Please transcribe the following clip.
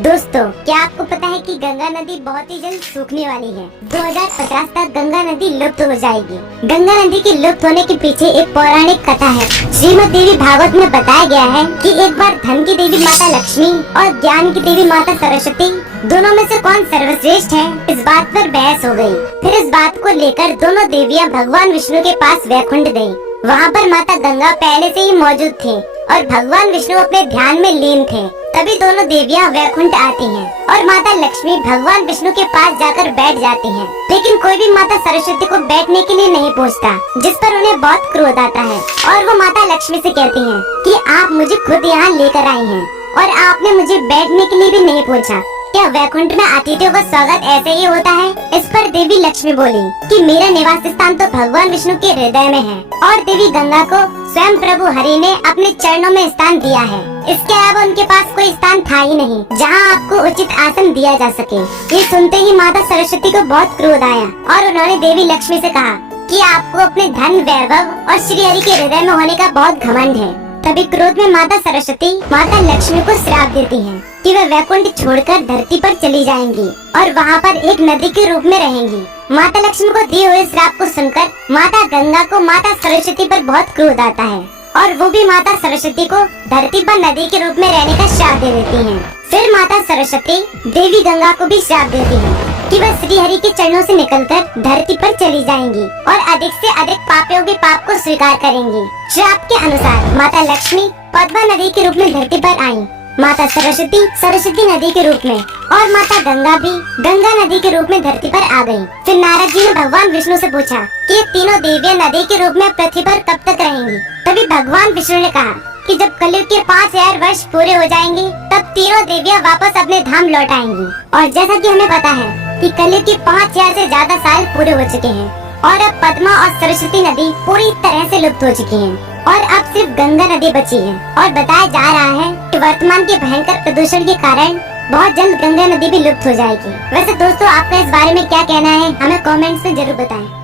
दोस्तों, क्या आपको पता है कि गंगा नदी बहुत ही जल्द सूखने वाली है। 2050 तक गंगा नदी लुप्त हो जाएगी। गंगा नदी के लुप्त होने के पीछे एक पौराणिक कथा है। श्रीमद् देवी भागवत में बताया गया है कि एक बार धन की देवी माता लक्ष्मी और ज्ञान की देवी माता सरस्वती दोनों में से कौन सर्वश्रेष्ठ है, इस बात पर बहस हो गई। फिर इस बात को लेकर दोनों देवियां भगवान विष्णु के पास वैकुंठ गयी। वहाँ पर माता गंगा पहले से ही मौजूद थी और भगवान विष्णु अपने ध्यान में लीन थे। तभी दोनों देवियां वैकुंठ आती हैं और माता लक्ष्मी भगवान विष्णु के पास जाकर बैठ जाती हैं। लेकिन कोई भी माता सरस्वती को बैठने के लिए नहीं पूछता, जिस पर उन्हें बहुत क्रोध आता है और वो माता लक्ष्मी से कहती हैं कि आप मुझे खुद यहाँ लेकर आई हैं और आपने मुझे बैठने के लिए भी नहीं पूछा। क्या वैकुंठ में अतिथियों का स्वागत ऐसे ही होता है? इस पर देवी लक्ष्मी बोली कि मेरा निवास स्थान तो भगवान विष्णु के हृदय में है और देवी गंगा को स्वयं प्रभु हरि ने अपने चरणों में स्थान दिया है। इसके अलावा उनके पास कोई स्थान था ही नहीं जहां आपको उचित आसन दिया जा सके। ये सुनते ही माता सरस्वती को बहुत क्रोध आया और उन्होंने देवी लक्ष्मी से कहा कि आपको अपने धन, वैभव और श्री हरि के हृदय में होने का बहुत घमंड है। तभी क्रोध में माता सरस्वती माता लक्ष्मी को श्राप देती हैं कि वे वैकुंठ छोड़कर धरती पर चली जाएंगी और वहाँ पर एक नदी के रूप में रहेंगी। माता लक्ष्मी को दिए हुए श्राप को सुनकर माता गंगा को माता सरस्वती पर बहुत क्रोध आता है और वो भी माता सरस्वती को धरती पर नदी के रूप में रहने का श्राप दे देती हैं। फिर माता सरस्वती देवी गंगा को भी श्राप देती है कि वह श्री हरि के चरणों से निकलकर धरती पर चली जाएंगी और अधिक से अधिक पापियों के पाप को स्वीकार करेंगी। श्राप के अनुसार माता लक्ष्मी पद्मा नदी के रूप में धरती पर आई, माता सरस्वती सरस्वती नदी के रूप में और माता गंगा भी गंगा नदी के रूप में धरती पर आ गयी। फिर नारद जी ने भगवान विष्णु से पूछा कि ये तीनों देवियां नदी के रूप में पृथ्वी पर कब तक रहेंगी। तभी भगवान विष्णु ने कहा कि जब कलयुग के 5000 वर्ष पूरे हो जाएंगे तब तीनों देवियां वापस अपने धाम लौट आएंगी। और जैसा कि हमें पता है कि कलयुग के 5000 से ज्यादा साल पूरे हो चुके हैं और अब पद्मा और सरस्वती नदी पूरी तरह से लुप्त हो चुकी हैं और अब सिर्फ गंगा नदी बची है। और बताया जा रहा है कि वर्तमान के भयंकर प्रदूषण के कारण बहुत जल्द गंगा नदी भी लुप्त हो जाएगी। वैसे दोस्तों, आपका इस बारे में क्या कहना है, हमें कमेंट्स में जरूर बताएं।